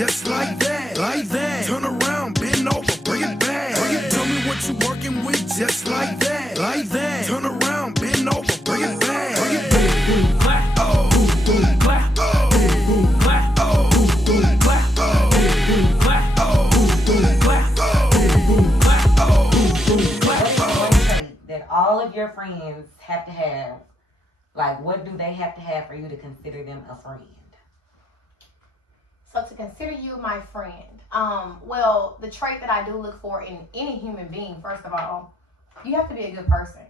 just like that, like that. Turn around, bend over, bring it back. Tell me what you working with, just like that, like that. Turn around, bend over, bring it back. Boom, clap, oh, boom, clap, oh, boom, clap, oh, boom, clap, oh, boom, clap, oh, boom, clap, oh, boom, clap, oh, boom, clap, oh. That all of your friends have to have, like, what do they have to have for you to consider them a friend? So to consider you my friend, well, the trait that I do look for in any human being, first of all, you have to be a good person.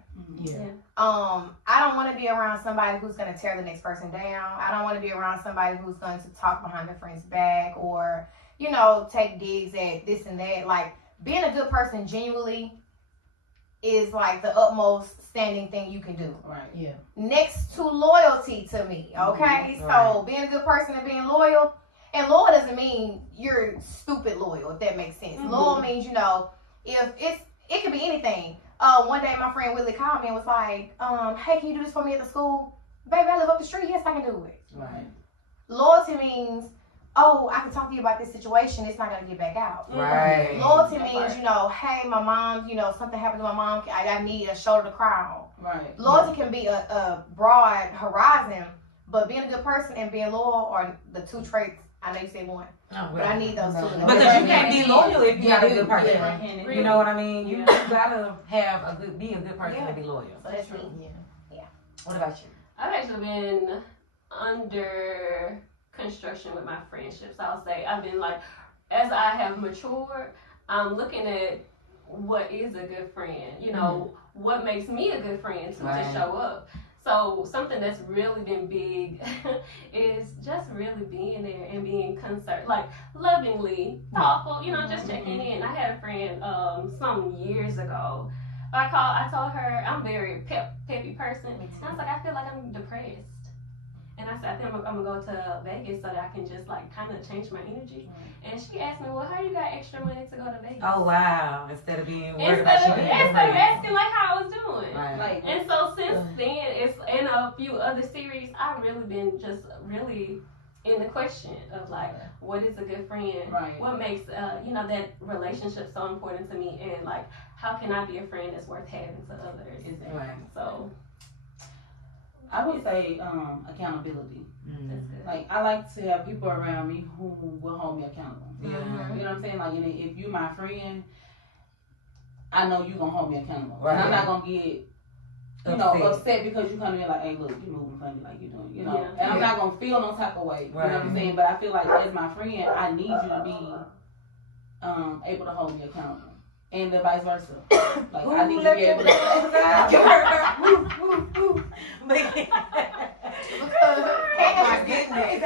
Yeah. I don't want to be around somebody who's going to tear the next person down. I don't want to be around somebody who's going to talk behind their friend's back or, you know, take digs at this and that. Like, being a good person genuinely is like the utmost standing thing you can do. Right. Yeah. Next to loyalty to me, okay? Mm-hmm. So being a good person and being loyal, and loyal doesn't mean you're stupid loyal, if that makes sense. Mm-hmm. Loyal means, you know, if it could be anything. One day my friend Whitley called me and was like, hey, can you do this for me at the school? Baby, I live up the street. Yes, I can do it. Right. Loyalty means, oh, I can talk to you about this situation. It's not going to get back out. Right. Loyalty means, you know, hey, my mom, you know, something happened to my mom. I need a shoulder to cry on. Right. Loyalty can be a broad horizon, but being a good person and being loyal are the two traits. I know you say one, but I need those two. Because you can't be loyal if you're not a good person. Yeah. You know what I mean? You gotta be a good person to be loyal. So that's true. Yeah. What about you? I've actually been under construction with my friendships. I'll say I've been like, as I have matured, I'm looking at what is a good friend. You know, what makes me a good friend to just show up. So something that's really been big is just really being there and being concerned, like lovingly, thoughtful, you know, just checking in. I had a friend some years ago. I told her I'm a very peppy person. And I was like, I feel like I'm depressed. And I said, I think I'm gonna go to Vegas so that I can just like kind of change my energy. And she asked me, well, how you got extra money to go to Vegas? Oh wow! Instead of being worried about you being instead of asking like how I was doing. Right. Like, And so since then, it's in a few other series, I've really been just really in the question of like, what is a good friend? Right. What makes you know, that relationship so important to me, and like, how can I be a friend that's worth having to others? Exactly. Right. So I would say accountability. that's good. Like, I like to have people around me who will hold me accountable. Yeah. You know what I'm saying? Like, if you're my friend, I know you're going to hold me accountable. Right. And I'm not going to get, you know, upset because you come in like, hey, look, you moving funny like you're doing, you know. Yeah. And I'm not going to feel no type of way. Right. You know what I'm saying? But I feel like as my friend, I need you to be able to hold me accountable. And the vice versa. Like, I need to be able to. My goodness.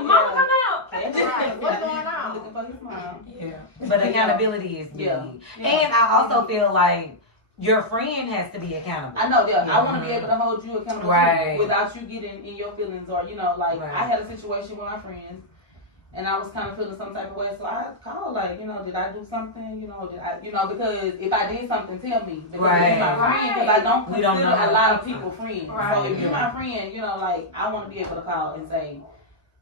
Mama, come out. Right. What's going on? I'm looking for his mom. Yeah. But accountability is big. Yeah. And I also feel like your friend has to be accountable. I know, yeah. I want to be able to hold you accountable Right. too, without you getting in your feelings or, you know, like, Right. I had a situation with my friends and I was kind of feeling some type of way, so I called, like, you know, did I do something, you know, because if I did something, tell me, because Right. you're my friend, because I don't We don't consider know how a to lot of fix people friends, Right. so if you're my friend, you know, like, I want to be able to call and say,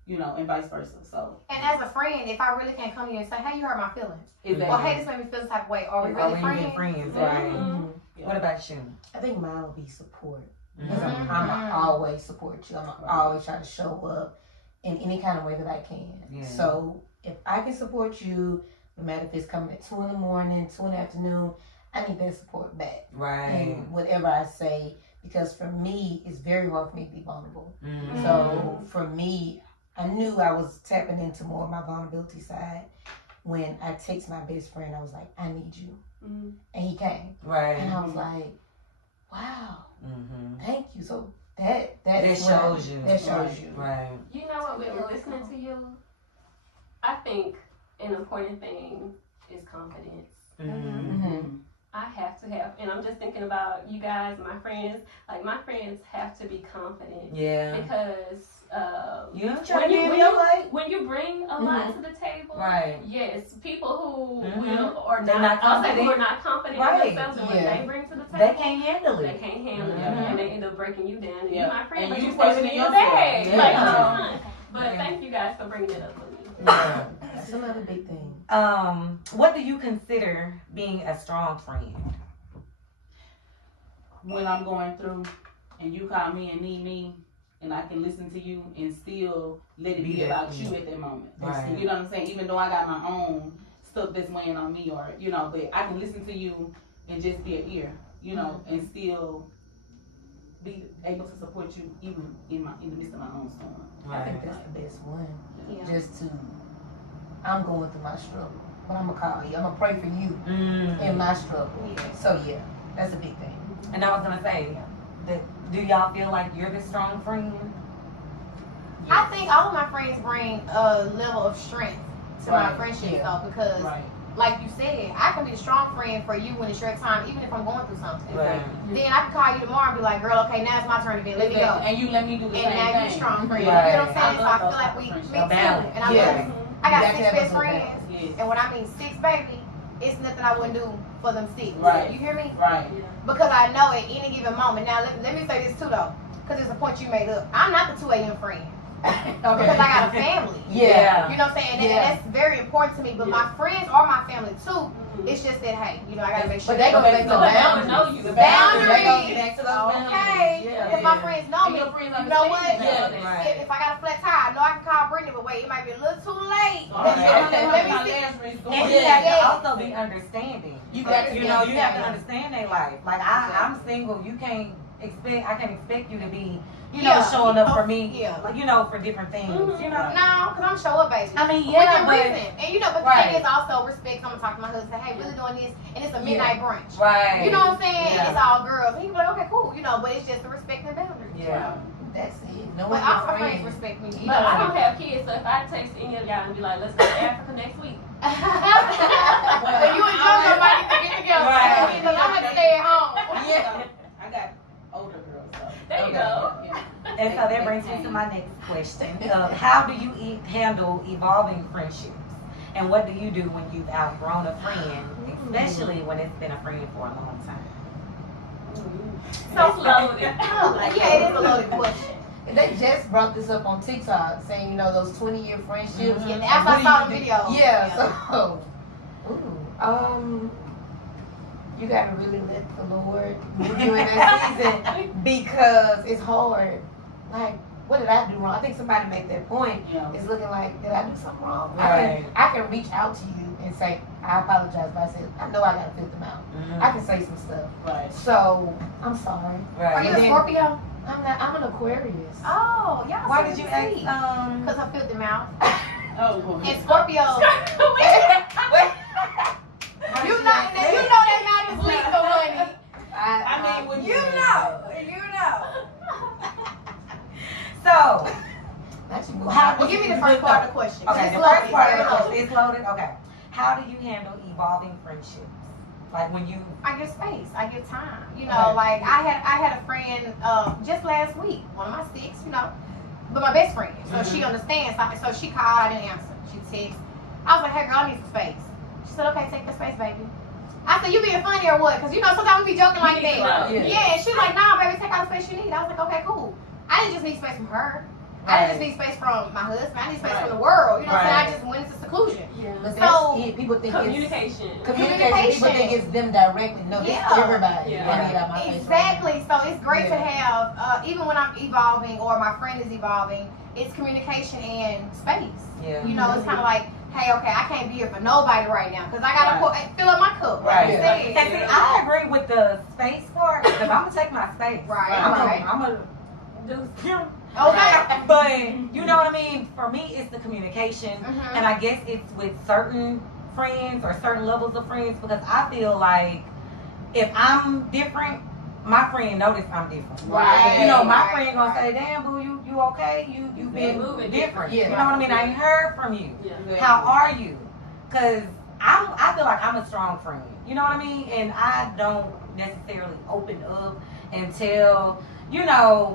you know, and vice versa, so. And as a friend, if I really can't come to you and say, hey, you hurt my feelings. Exactly. Or hey, this made me feel this type of way. Are we really friends? friends? Right. Right. Mhm. Yeah. What about you? I think mine would be support. Mhm. I'm always support you. I'm always try to show up in any kind of way that I can. Yeah. So if I can support you, no matter if it's coming at 2 in the morning, 2 in the afternoon, I need that support back. Right. And whatever I say, because for me, it's very hard for me to be vulnerable. Mhm. So for me, I knew I was tapping into more of my vulnerability side when I text my best friend. I was like, I need you. Mhm. And he came. Right. And I was like, wow, Mm-hmm. thank you. So that shows you. That shows you. Right. You know what? With listening to you, I think an important thing is confidence. Mm-hmm. I have to have, and I'm just thinking about you guys, my friends. Like, my friends have to be confident Yeah. because You don't try to give your light. when you bring a lot to the table, Right. yes, people who Mhm. will or They're not, not I'll say who confident. are not confident Right. in themselves and what Yeah. they bring to the table, They can't handle they it. can't handle it, Mhm. and they end up breaking you down. And Yeah. you're my friend, And but you you questioning questioning your yourself. bag. Yeah. Like, Yeah. but Yeah. thank you guys for bringing it up for me. Yeah. That's another big thing. What do you consider being a strong friend? When I'm going through and you call me and need me, and I can listen to you and still let it be about you at that moment. Right. You know what I'm saying? Even though I got my own stuff that's weighing on me, or but I can listen to you and just be an ear, and still be able to support you even in the midst of my own storm. I think that's the best one. Yeah. Just to, I'm going through my struggle, but I'm gonna call you. I'm gonna pray for you in my struggle. Yeah. So yeah, that's a big thing. And I was gonna say, do y'all feel like you're the strong friend? I think all of my friends bring a level of strength to my friendship though, because like you said, I can be a strong friend for you when it's your time, even if I'm going through something. Right. Then I can call you tomorrow and be like, girl, okay, now it's my turn to be. Let me go. And you let me do the same And now thing. you're a strong friend. Right. You know what I'm saying? So I feel like me too. balance. And I got 6 best friends. Yes. And when I mean 6, baby, it's nothing I wouldn't do for them 6. Right. You hear me? Right. Because I know at any given moment. Now, let me say this too, though, because it's a point you made up. I'm not the 2 a.m. friend. Because I got a family. Yeah. You know what I'm saying? And that's very important to me. But my friends are my family, too. It's just that, hey, I got to make sure. But they gonna make the boundaries. know you. The boundaries. They gonna Boundaries. get back to those boundaries. Okay. Yeah. Because my friends know And me. your friends You know what? understand. Yeah, right. If I got a flat tire, I know I can call Brittany, but wait, it might be a little too late. Right. Let me see. And you Yeah, have to yeah. also be understanding. You got to You know, you have to understand their life. Like I'm single. I can't expect you to be, showing up for me, like, for different things. No, because I'm show up, baby. I mean, Within yeah, but reason. And but the Right. thing is also respect. I'm gonna talk to my husband, say, hey, really doing this, and it's a midnight brunch. right. You know what I'm saying? Yeah. It's all girls. And he be like, okay, cool, but it's just the respect and boundaries. Yeah. That's it. No But one's all my your friends friend. respect me. But I don't have kids, so if I text any of y'all and be like, let's go to Africa next week. But you and JoJo might need to get together. Right. Because I'm gonna stay at home. Yeah. I got older girls. So. There you go. Yeah. And so that brings me to my next question. How do you handle evolving friendships? And what do you do when you've outgrown a friend, especially when it's been a friend for a long time? So It's loaded. yeah, it is a loaded question. They just brought this up on TikTok, saying those 20-year friendships. Yeah, after I saw the video. Yeah. So, you gotta really let the Lord move you in that season because it's hard. Like, what did I do wrong? I think somebody made that point. Yeah. It's looking like, did I do something wrong? Right. I can reach out to you and say, I apologize, but I said, I know I gotta filter them out. I can say some stuff. Right. So, I'm sorry. Right. Are you And a then- Scorpio? I'm an Aquarius. Oh, y'all. Why did you ask? Because I filled them out. Oh, well, And Scorpio. You know that mouth is lethal, honey. I mean, when You know. So, Well, give me the first part of the question. okay, It's the loaded, first part of very the question loaded. is loaded. Okay. How do you handle evolving friendships? Like when you. I give space. I give time. Okay. Like I had a friend just last week, one of my 6, but my best friend. So she understands. So she called, I didn't answer. She texted. I was like, hey girl, I need some space. She said, okay, take the space, baby. I said, you being funny or what? Because sometimes we be joking like that. Yeah, and she's like, nah, baby, take all the space you need. I was like, okay, cool. I didn't just need space from her. I didn't just need space from my husband. I need space from the world. You know what I'm saying? I just went into seclusion. But So- that's it. People think Communication. it's communication. People think it's them directly. No, it's Yeah. everybody. Yeah. Let me get out my face right Exactly. So it's great to Yeah. have, even when I'm evolving or my friend is evolving, it's communication and space. Yeah. It's kind of like, hey, okay, I can't be here for nobody right now because I gotta fill up my cup. Right. You And said. see, I agree with the space part because I'm gonna take my space. Right, I'm right. gonna do. Okay. But you know what I mean? For me, it's the communication. Mhm. And I guess it's with certain friends or certain levels of friends because I feel like if I'm different, my friend notice I'm different. Right. My Right. friend gonna say, damn, boo, you okay? You been moving different. Yeah. You know what I mean? I ain't heard from you. Yeah. How are you? Because I feel like I'm a strong friend. You know what I mean? And I don't necessarily open up and tell,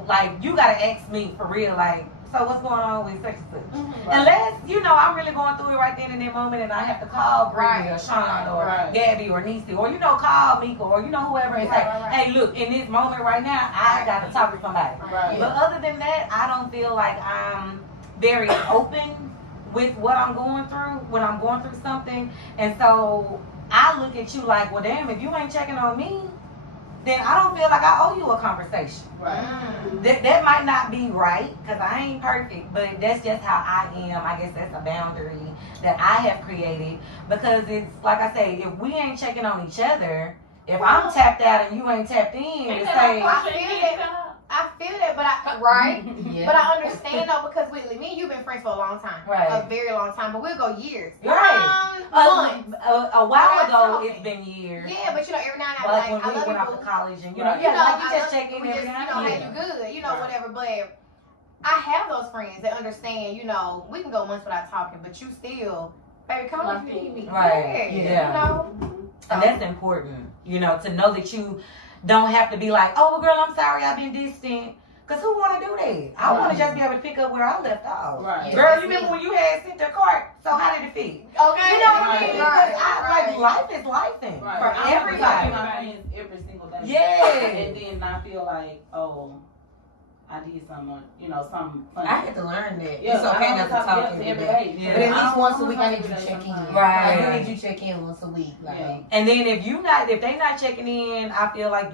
like, you got to ask me for real, like, so what's going on with such and such? Mm-hmm. Unless, I'm really going through it right then in that moment and I have to call Brittany or Sean or Gabby or Niecy or, call Mika or, whoever and say, Right. hey, look, in this moment right now, I got to talk to somebody. Right. But other than that, I don't feel like I'm very open with what I'm going through when I'm going through something. And so I look at you like, well, damn, if you ain't checking on me, then I don't feel like I owe you a conversation. Right. That might not be right, because I ain't perfect, but that's just how I am. I guess that's a boundary that I have created, because it's like I say, if we ain't checking on each other, if I'm tapped out and you ain't tapped in, to say, I feel that, but right? Yeah. But I understand though, because Whitley, me and you've been friends for a long time. Right. A very long time, but we'll go years. Right. Months. A while We're ago, talking. it's been years. Yeah, but you know, every now and then, Like I'm when like, I we love went you, off to boo. college, and you Right. know, like I we just love- check in we every just, now you know, and hey, then. you good, you know, Right. whatever. But I have those friends that understand, you know, we can go months without talking, but you still, baby, come on, if you need me. Right. Yeah. Yeah. You know? And that's important, you know, to know that you don't have to be like, oh, well, girl, I'm sorry, I've been distant. Because who want to do that? I want to just be able to pick up where I left off. Right. Girl, you remember when you had sent your cart? So how did it feel? Okay. You know what I Right. mean? Because Right. like, life is life thing Right. for I have to talk to everybody. my friends every single day. Yeah. And then I feel like, oh, I did something, you know, something funny. I had to learn that. Yeah, It's okay I not to don't talk to every every day. day. Yeah. But at I least don't once a wanna week, talk I need every you day to check in. sometimes. Right. Like, I need you to check in once a week. Like, Yeah. And then if they not checking in, I feel like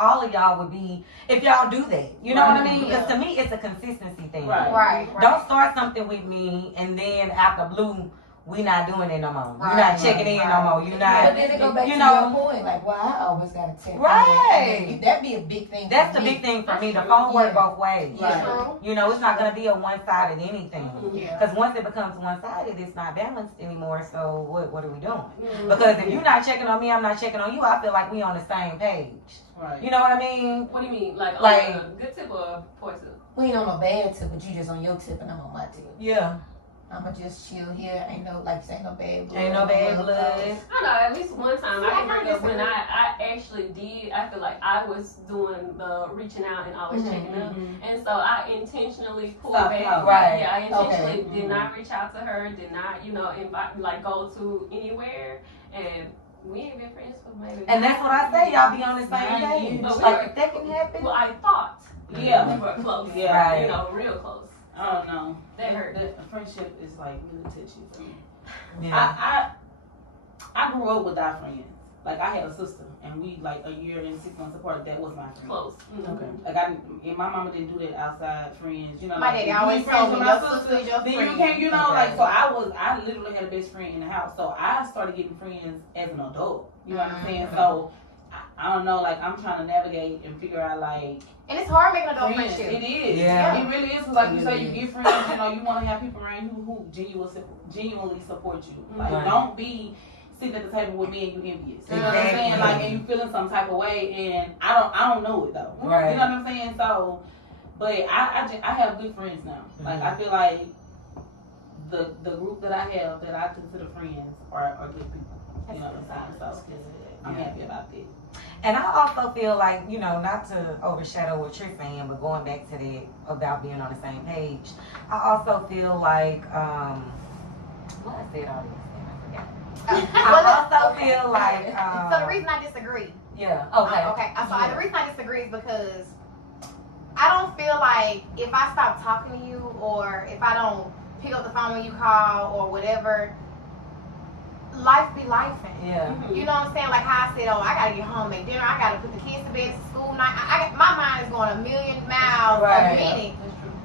all of y'all would be, if y'all do that. You know what I mean? Because to me, it's a consistency thing. Right. Right. Don't start something with me and then after blue, we not doing it no more. You're Right, not checking in no right. more. You're but not. then it go back you to know- your point, like, well, I always gotta check in. Right. And that'd be a big thing. That's for the me. big thing for me. The phone work both ways. Right. True. You know, it's not gonna be a one-sided anything. Yeah. Because once it becomes one-sided, it's not balanced anymore. So what are we doing? Mm-hmm. Because if you're not checking on me, I'm not checking on you. I feel like we on the same page. Right. You know what I mean? What do you mean? Like Like- on a good tip or a poor tip? We ain't on a bad tip, but you just on your tip and I'm on my tip. Yeah. I'ma just chill here. Ain't no, like you say, no bad blood. Ain't no bad blood. I don't know, at least one time I can bring up when I actually did, I feel like I was doing the reaching out and always checking up. And so I intentionally pulled Stop back. out. Right. Yeah, I intentionally Okay. did not reach out to her, did not, you know, invite, like go to anywhere. And we ain't been friends for maybe. And that's what I say. Y'all be on the same 9 page. years. Like if that can happen. Well, I thought Yeah. we were close. Yeah. Right. You know, real close. I don't know. That hurt. The friendship is like really touchy for me. Yeah. I grew up with our friends. Like I had a sister, and we like a year and 6 months apart. That was my friend. Close. Mhm. Okay. Like and my mama didn't do that outside friends. You know, My like, daddy if you always ain't friends told with me, my your sister is your then friend. you can't. You know, Okay. like so I literally had a best friend in the house. So I started getting friends as an adult. You know what I'm saying? So I don't know. Like I'm trying to navigate and figure out like. And it's hard making adult Friends, friendship. it is. Yeah. It really is. 'Cause like you say, you get friends. You know, you want to have people around you who genuinely support you. Like, Right. don't be sitting at the table with me and you envious. You know what I'm saying? Exactly. Like, and you feeling some type of way, and I don't know it though. Right. You know what I'm saying? So, but I have good friends now. Like, I feel like the group that I have that I consider friends are good people. You know what I'm saying? So, I'm happy about that. And I also feel like, you know, not to overshadow what you're saying, but going back to that about being on the same page, I also feel like, what I said all this, and I forgot. I also feel like, So the reason I disagree. yeah, okay. Okay. So the reason I disagree is because I don't feel like if I stop talking to you or if I don't pick up the phone when you call or whatever, life be lifing. Yeah. You know what I'm saying? Like how I said, oh, I gotta get home, make dinner, I gotta put the kids to bed, it's school night. My mind is going a million miles Right. a minute,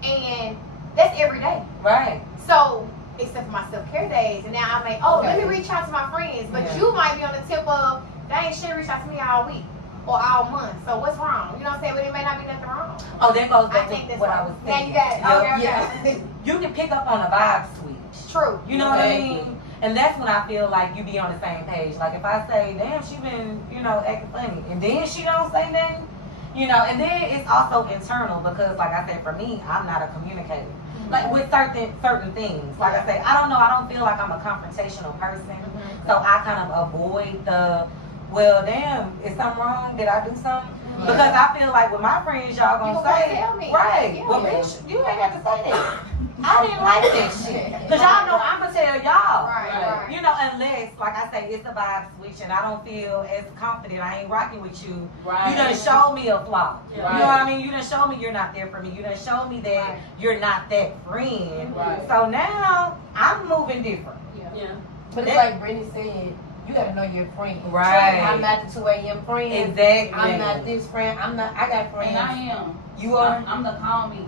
and that's every day. Right. So, except for my self-care days, and now I'm like, oh, let Okay. me reach out to my friends. But Yeah. you might be on the tip of, dang, she reached out to me all week or all month. So what's wrong? You know what I'm saying? But it may not be nothing wrong. Oh, that goes I back think to that's what wrong. I was Now saying. you got it. Okay, Yeah. okay. You can pick up on a vibe switch. True. You know what I Exactly. mean? And that's when I feel like you be on the same page. Like if I say, damn, she been, you know, acting funny, and then she don't say nothing, you know, and then it's also internal because, like I said, for me, I'm not a communicator. Like with certain things. Like I say, I don't feel like I'm a confrontational person. So I kind of avoid the, well, damn, is something wrong? Did I do something? Because I feel like with my friends, y'all You gonna gonna say, tell me. right, Yeah. well, bitch, you ain't got to say that. I didn't like that shit. Because y'all know I'm going to tell y'all. Right. You know, unless, like I say, it's a vibe switch and I don't feel as confident, I ain't rocking with you. Right. You done show me a flaw. Yeah. You know what I mean? You done show me you're not there for me. You done show me that you're not that friend. Right. So now I'm moving different. Yeah. But it's like Brittany said, you gotta know your friend. Right. I'm not the 2 a.m. friend. Exactly. I'm not this friend. I got friends. And I am. You are? I'm the call me.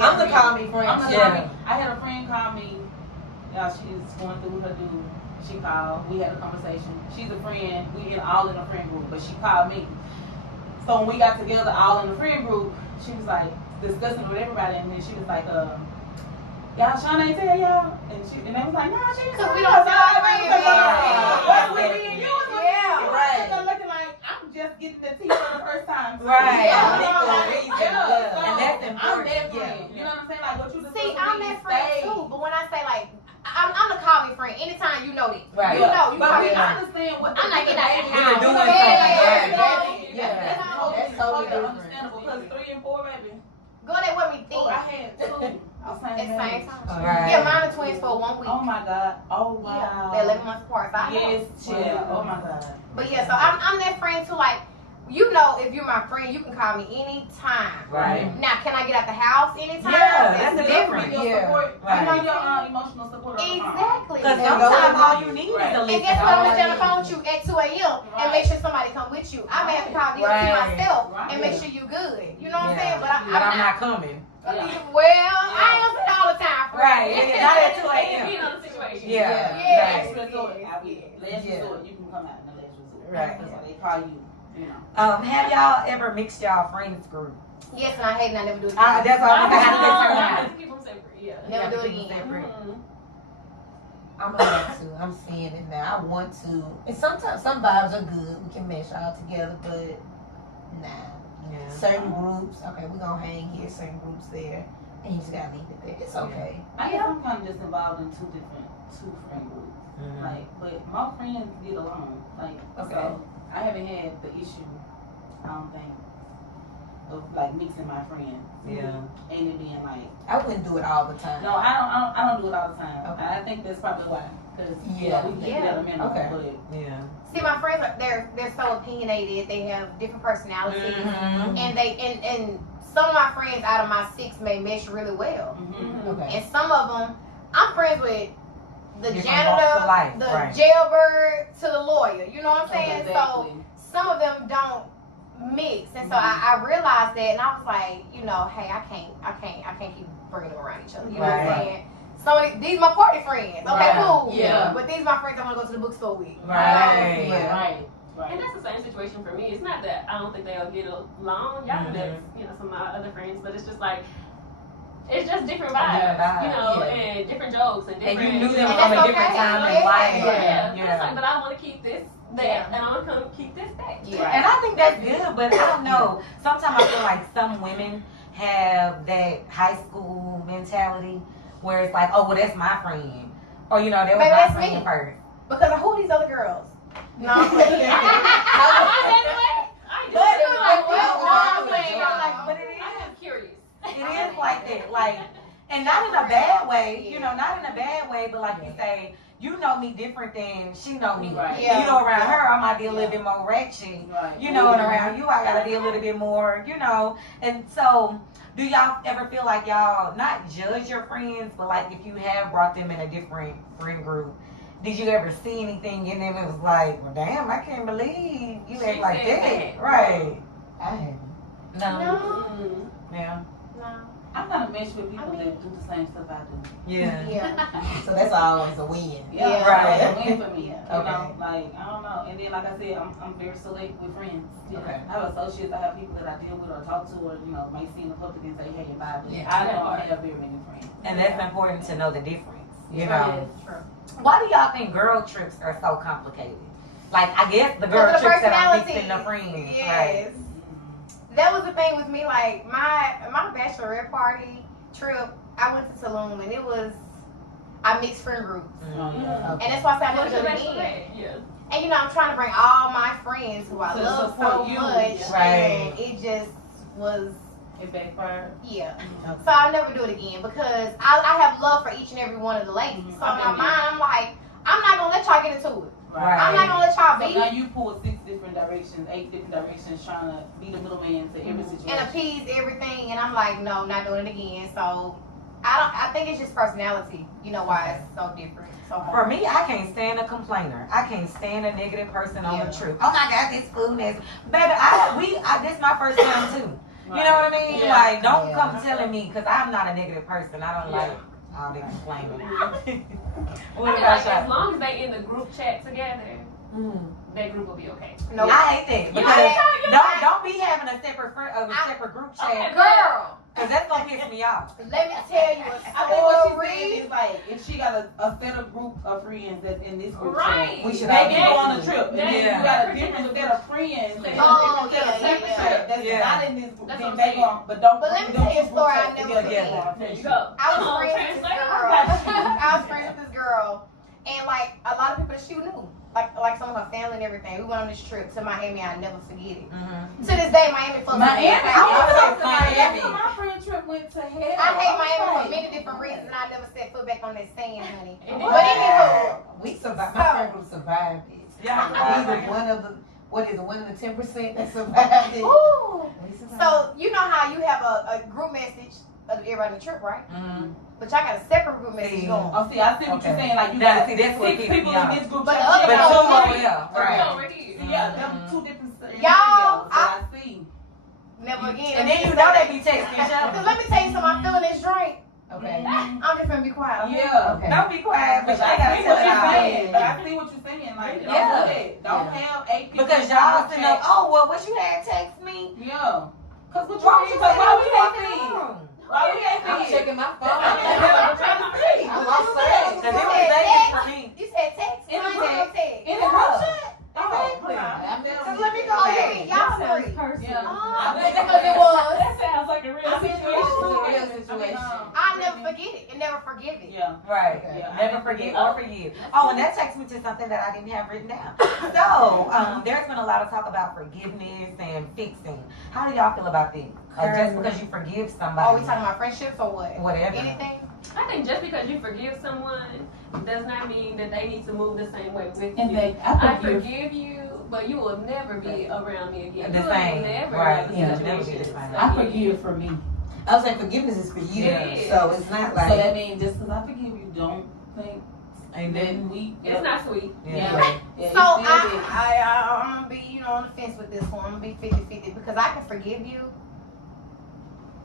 I'm the call me friend. I'm the too. call me. I had a friend call me. She's going through her dude. She called. We had a conversation. She's a friend. We all in a friend group, but she called me. So when we got together, all in the friend group, she was like discussing with everybody, and then she was like, y'all, Shauna ain't tell y'all, and they was like, nah, she ain't tell Because we us. don't tell our friends. What's with me and you? Yeah, right. I'm looking like I'm just getting the tea for the first time. Right. Yeah. Yeah. And that's I'm important. that Yeah. friend. You know what I'm saying? Like what you See, I'm that friend too, but when I say like, I'm the call me friend. Anytime you know that. Right. You know, you But call we me. understand what I'm not getting out of the You're house. doing Yeah, something, yeah, right. Yeah. That's totally different. understandable because 3 and 4, baby. Go there with me, think. Oh, I had 2. At the same time. Right. Yeah, mine are twins for 1 week. Oh my God. Oh Yeah, wow. they're 11 months apart. So I know. Yes, chill. Oh my God. But yeah, so I'm that friend too. Like, you know, if you're my friend, you can call me anytime. Right. Now, can I get out the house anytime? Yeah, that's different. different. Your support. Right. You know your emotional support. on the phone. Exactly. Because And sometimes go- all you need is a And listen. guess what? I'm gonna stay on the All phone with you at 2 a.m. and make sure somebody come with you. I may have to call DOT Right. myself Right. and make sure you good. You know what I'm Yeah. saying? But But I'm not coming. Yeah. Well, I ain't gonna say all the time, friend. Right. Yeah, not at 2 a.m. You know the situation. Yeah. Yeah. Last resort. Last Yeah. resort. You can come out in the last resort. Right. That's why they call you. You know. Have y'all ever mixed y'all friends group? Yes, and I hate and I never do it. That's all I got to turn I out. have to keep them separate. Yeah. Never do it Keep them again. separate. Mhm. I'm about to. I'm seeing it now. I want to. And sometimes some vibes are good. We can mesh all together, but nah. Yeah. Certain groups, okay, we're gonna hang here. Certain groups there, and you just gotta leave it there. It's okay. I guess I'm kind of just involved in two friend groups. Mhm. Like, but my friends get along. Like, Okay. so I haven't had the issue. I don't think of like mixing my friends. Yeah. And it being like, I wouldn't do it all the time. no, I don't do it all the time. Okay. I think that's probably why. Because Yeah. we can Yeah. get a minimum, Okay. but Yeah. See, my friends are they're so opinionated. They have different personalities, Mhm. and and some of my friends out of my 6 may mesh really well, mhm. Okay. and some of them I'm friends with the Different janitor, walks of life, the right. jailbird to the lawyer. You know what I'm saying? Exactly. So some of them don't mix, and so I realized that, and I was like, you know, hey, I can't keep bringing them around each other. You know what I'm Right. saying? So these my party friends. Okay, Right. cool. Yeah. But these my friends I want to go to the bookstore with. Right. Yeah. Right. And Right. that's the same situation for me. It's not that I don't think they'll get along. Y'all know that's, you know, some of my other friends, but it's just like, it's just different vibes, Different vibes, you know, yeah. and different jokes and And different. you knew them And from a that's different okay. time in Yeah. life. Yeah. It's Yeah. like, but I want to keep this that, Yeah. and I want to come keep this that. Yeah. And I think that's good, but I don't know. Sometimes I feel like some women have that high school mentality where it's like, oh, well, that's my friend. Or, you know, that was Baby, my that's friend me. first. Because of who are these other girls? No, I'm playing. But it I'm is. just curious. It is like that. Like, and not in a bad way, you know, not in a bad way, but like you say, you know me different than she know me. Right. Yeah. You know, around her, I might be a little bit more ratchet. Right. You know, and around you, I gotta be a little bit more, you know. And so, do y'all ever feel like y'all not judge your friends, but like if you have brought them in a different friend group, did you ever see anything in them? It was like, well, damn, I can't believe you act She like said that, that. right? I haven't. No. Mm. Yeah. I'm gonna mesh with people that do the same stuff I do. Yeah. Yeah. So that's always a win. Yeah. Right. It's a win for me. You Okay. know, like I don't know. And then, like I said, I'm very select with friends. You know, Okay. I have associates. I have people that I deal with or talk to, or you know, may see in the public and say, "Hey, bye." But Yeah. I don't have very many friends. And that's important to know the difference. You Right. know. True. Why do y'all think girl trips are so complicated? Like, I guess the girl Because of the trips that are personality. mixing the friends. Yes. Right. That was the thing with me. Like my bachelorette party trip, I went to Tulum and it was I mixed friend groups, Mhm. and that's why I said I never What's do your it again. bachelorette? Yeah. And you know, I'm trying to bring all my friends who I To love support so you. much, Right. and it just was. It backfired. Yeah. Okay. So I'll never do it again because I have love for each and every one of the ladies. Mhm. So in my Okay. mind, I'm like, I'm not gonna let y'all get into Right. I'm not gonna let y'all So be now you pull 6 different directions, 8 different directions, trying to be the middleman to every situation. and appease everything, and I'm like, no, not doing it again. So I think it's just personality. You know why it's so different. So hard. For me, I can't stand a complainer. I can't stand a negative person on the truth. Oh my God, this food is baby. This my first time too. You know what I mean? Yeah. Like, don't come telling me because I'm not a negative person. I don't like all the complaining. What I feel about like y'all? as long as they in the group chat together, that group will be okay. No, I hate that because don't be having a separate group chat, Okay. girl. because that's gonna piss me off. Let me tell you a I think what she's story. saying is like, if she got a set of group of friends that's in this group Right. chat, We should they all can be go on a Exactly. trip. And then Yeah. you got a different set of friends that's Oh, in a different set of yeah, separate yeah. chat that's Yeah. not in this group. That's Then what they I'm go on, but don't But let me don't tell you a put story I group never chats forget. together. There you go. I was Come on, friends with this translator. girl. I was friends with this girl, and like a lot of people she knew, like some of her family and everything. We went on this trip to Miami. I never forget it. To this day, Miami fucks with me. Miami? I was That's in Miami. how my friend trip went to hell. I hate Miami for many different reasons, and I never set foot back on that sand, honey. But anywho, We survived. My friend group survived it. Yeah. Either one of the 10% that survived it. ooh. We survived. So you know how you have a group message of everybody on the trip, right? Mhm. But y'all got a separate group message See. going. Oh, see, I see what you're Okay. saying. Like, you Now, got see, that's what 6 pissed me people off. in this group But chat. the other But people two don't over agree. there, right? Over here. Yeah, them 2 different scenarios Y'all, that I see. Never again. And then you know they be texting each Because other. let me tell you something. I'm feeling this drink. Okay. I'm just gonna be quiet. Okay? Yeah. Okay. Don't be quiet, but But you I gotta see tell what it you're all. saying. But I see what you're saying. Like, don't Yeah. do that. Don't have 8 people. Because in y'all the sitting up, chat. oh, well, what you had text me? Yeah. Cause what Why you you mean? Cause why we walk can't in the see? room? Why we can't I'm see? checking my phone. I'm trying to see. I'm outside. Because it was dating for me. You said text. In the I group. said text. In the group chat? Exactly. I'm Let me go Oh, you ahead. mean y'all three? Yeah. Oh, because it was. That sounds like a real I mean, situation. It's a real situation. I'll never forget it and never forgive it. Yeah. Right. Yeah. Never forget or forgive. Oh, and that takes me to something that I didn't have written down. So, there's been a lot of talk about forgiveness and fixing. How do y'all feel about that? Just because you forgive somebody. Are we talking about friendships or what? Whatever. Anything? I think just because you forgive someone does not mean that they need to move the same way with And you. they, I forgive you, but you will never be around me again. The You will same, never right. have a Yeah, situation. never be the same. I forgive for me. I was saying forgiveness is for you. Yeah. So it's not like So that means just because I forgive you, don't think And that then we. It's not sweet. yeah. Yeah, So it's still there. I'm gonna be, on the fence with this one. I'm gonna be 50-50 because I can forgive you.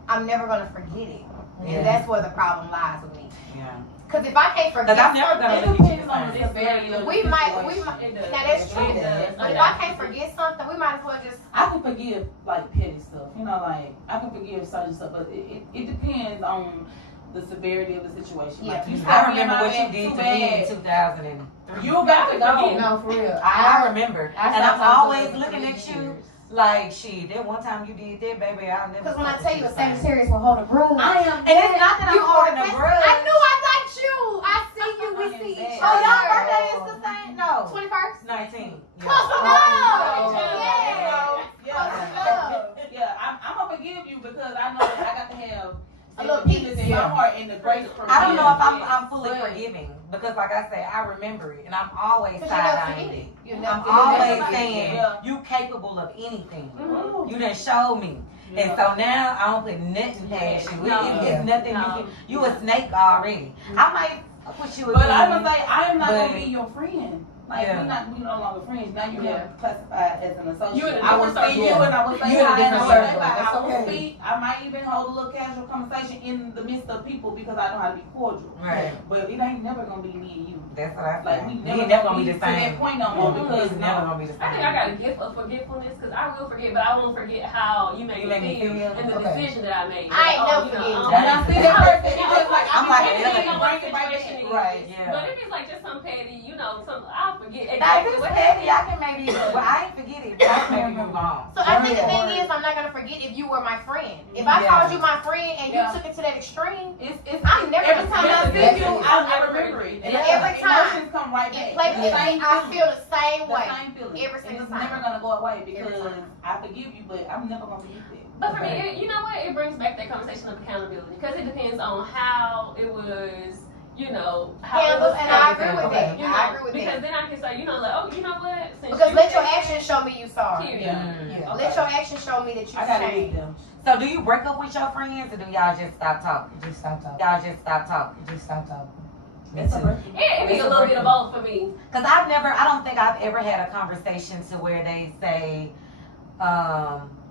I'm never gonna forget it, Yeah. and that's where the problem lies with me. Yeah. Because if I can't forget Because I'm never something, gonna It look at you depends the on the same. severity of the we might. situation. It does. Now that's true. It does. But if I can't forget something, we might as well just. I can forgive like petty stuff, like I can forgive certain stuff, but it depends on the severity of the situation. Like you I stabbed me in remember my what you back did too to me in bad. 2003. You got to go. no, for real. I remember. I And I'm stopped talking always to her looking for at you years. like, shit, that one time you did that, baby, I'll never. Because when I fuck tell with you a the same. Sagittarius will hold a grudge. I am. And it's not that I'm holding a grudge. I knew I got you. I see you. We see each Oh, other. y'all birthday is the same? No. 21st. 19. Close Yeah. enough. Yeah. Yeah. Close enough. Yeah, I'm gonna forgive you because I know that I got to have A little forgiveness peace. in my heart and the grace from I don't know if him. I'm fully But- forgiving because, like I say, I remember it, and I'm always Because you never side-eyeing forget it. it. You I'm never always forget it. saying Yeah. you capable of anything. Ooh. You done showed me, and so now I don't put nothing past you. No. It's nothing No. you can. You a snake already. I might put you. But I again. was like, I am not But- gonna be your friend. Like Yeah. we no longer friends. Now you Yeah. have classified as an associate. You in a I will different see you circle. and I will say You in a hi and I different will say circle. bye. That's I will okay. speak. I might even hold a little casual conversation in the midst of people because I know how to be cordial. Right. But it ain't never gonna be me and you. That's what I Like think. we We never ain't never gonna gonna be be the to that same. point no more because It's never gonna be the same. I think I got a gift of forgetfulness because I will forget, but I won't forget how you made You made me me feel feel? and the Okay. decision that I made. I ain't never you know, forget. when I see that person, it's just like I'm like It an depends on elephant. what bring it right situation back. it is. Right, yeah. But if it's like just some petty, I'll forget Now, if exactly it's what petty, I happened. can maybe. Well, I ain't forget it. But I can maybe move on. So I think the Yeah. thing is, I'm not gonna forget if you were my friend. If I Yeah. called you my friend and you Yeah. took it to that extreme, It's I'm never every gonna time I forget see it. you, I remember it. And that's every the time emotions come right in back. place The same I feeling. feel the same The way. same feeling. Every single and it's time. never gonna go away Every because time. I forgive you, but I'm never gonna forget that. But for me, you know what? It brings back that conversation of accountability because it depends on how it was, how it Handled, was and I handled. agree with that. You I know, agree with because that. then I can say, like, actions show me you sorry. Period. Yeah. Let your actions show me that you I gotta changed. leave them. So do you break up with your friends or do y'all just stop talking? Just stop talking. Y'all just stop talking. Just stop talking. It's a break. It be a little bit of both for me. Cause I don't think I've ever had a conversation to where they say,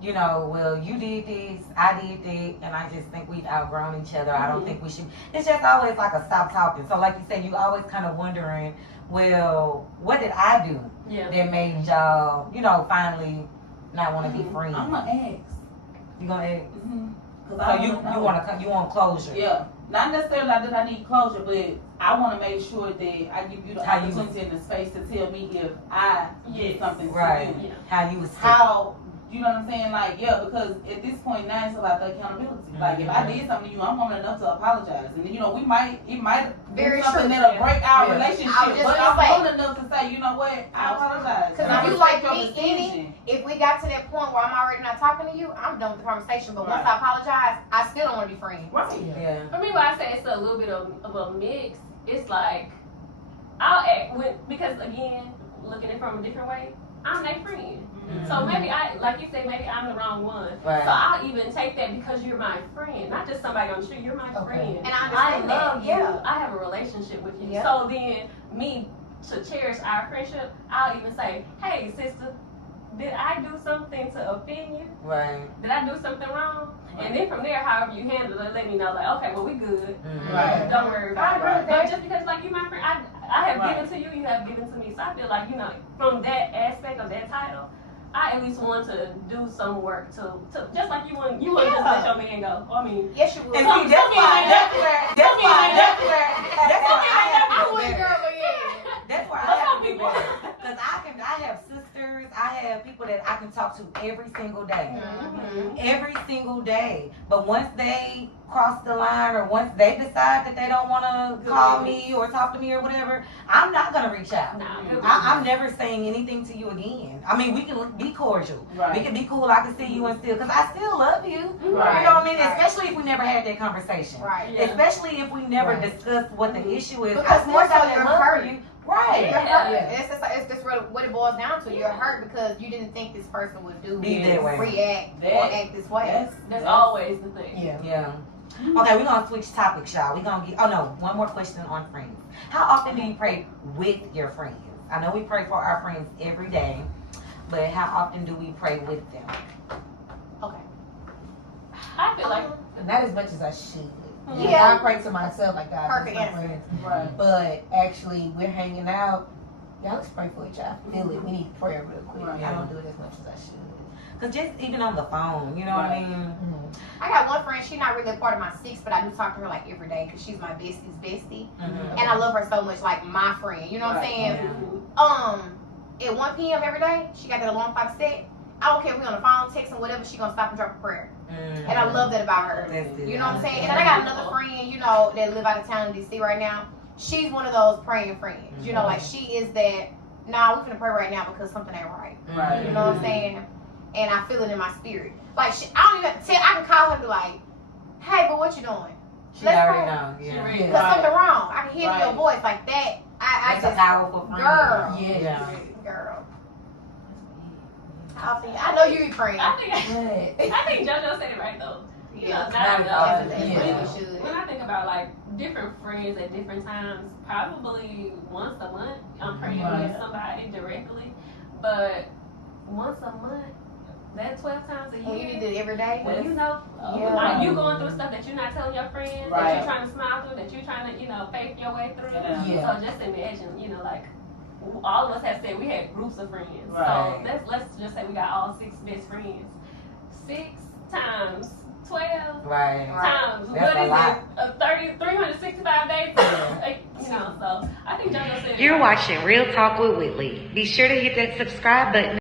you know, well, you did this, I did that, and I just think we've outgrown each other. I don't think we should. It's just always like a stop talking. So like you said, you always kind of wondering, well, what did I do Yeah. that made y'all, you know, finally not want to be friends? I'm gonna ask. You gonna ask? Cause So I you wanna know. want closure? Yeah. Not necessarily that I need closure, but I want to make sure that I give you the How you- opportunity and the space to tell me if I did Yes. something Right. to you. Yeah. How you was How, you know what I'm saying? Like, yeah, because at this point now it's about the accountability. Like, if I did something to you, I'm woman enough to apologize. And then, you know, it might Very be something true. that'll break our Yeah. relationship. I was just But gonna I'm say- woman enough to say, you know what? I apologize. Because And I if you respect like your me, decision. if we got to that point where I'm already not talking to you, I'm done with the conversation. But once Right. I apologize, I still don't want to be friends. Right. Yeah. For me, when I say it's a little bit of a mix, it's like I'll act because again, looking at it from a different way, I'm their friend. So maybe like you say, maybe I'm the wrong one. Right. So I'll even take that because you're my friend, not just somebody on the street. You're my Okay. friend. And I I understand love that. you. Yeah. I have a relationship with you. Yeah. So then, me to cherish our friendship, I'll even say, "Hey, sister, did I do something to offend you? Right. Did I do something wrong?" And then from there, however you handle it, let me know. Like, okay, well, we good. Right. Don't worry about I it. agree with But that. just because, like, you my friend, I have Right. given to you, you have given to me. So I feel like, you know, from that aspect of that title, I at least want to do some work to just like you wouldn't just let your man go. I mean, Yes, you would. And Some- see, that's some why men ain't I have to do I would, better. girl, but yeah. That's why I But have some to do people- better. Because I have sisters, I have people that I can talk to every single day. Mhm. Every single day. But once they cross the line or once they decide that they don't want to call me or talk to me or whatever, I'm not going to reach out. nah, I'm never saying anything to you again. I mean, we can be cordial. Right. We can be cool. I can see you and still, because I still love you. Right. You know what I mean? Right. Especially if we never had that conversation. Right. Yeah. Especially if we never Right. discussed what the issue is. Because I still more so got that you're love for hurt. you. Right. You're Yeah. hurt. It's just what it boils down to. You're hurt because you didn't think this person would do Be that way. react or That- act this way. That's always the thing. Yeah. Yeah. Okay, we're gonna switch topics, y'all. We're gonna get one more question on friends. How often do you pray with your friends? I know we pray for our friends every day, but how often do we pray with them? Okay. I feel like Not as much as I should. Yeah. I pray to myself like God. Perfect my answer. friends. Right. But actually, we're hanging out. Y'all let's pray for each other. I feel it. We need prayer real quick. Right. I don't do it as much as I should. Cause just even on the phone, you know what I mean? I got one friend. She's not really a part of my six, but I do talk to her like every day because she's my bestie's bestie, Mhm. and I love her so much, like my friend. You know what I'm Right. saying? Yeah. At 1 p.m. every day, she got that alarm clock set. I don't care if we on the phone, texting, whatever. She gonna stop and drop a prayer, Mhm. and I love that about her. That's good. You know what I'm saying? And then I got another friend, you know, that live out of town in DC right now. She's one of those praying friends. You know, like she is that. Nah, we finna pray right now because something ain't right. Right. You know what I'm saying? And I feel it in my spirit. Like I don't even have to tell. I can call her and be like, "Hey, but what you doing? She Let's already pray. know. Yeah. She There's Right. something wrong. I can hear Right. your voice like that. I That's a just powerful friend. girl. Yeah. girl. I know you be praying. I think But I think JoJo said it right though. You know, Yeah. not Not enough. enough. Yeah. We should. When I think about like different friends at different times, probably once a month I'm praying Right. with somebody directly. But once a month, that's 12 times a And you year. need to do it every day. Well, you know, Yeah. like you going through stuff that you're not telling your friends, that Right. you're trying to smile through, that you're trying to, you know, fake your way through. Yeah. Yeah. So just imagine, you know, like all of us have said we had groups of friends. Right. So let's just say we got all 6 best friends. 6 times 12 Right. times. That's What a is lot. it? 365 days. You know, so I think JoJo said. You're watching Real Talk with Whitley. Be sure to hit that subscribe button.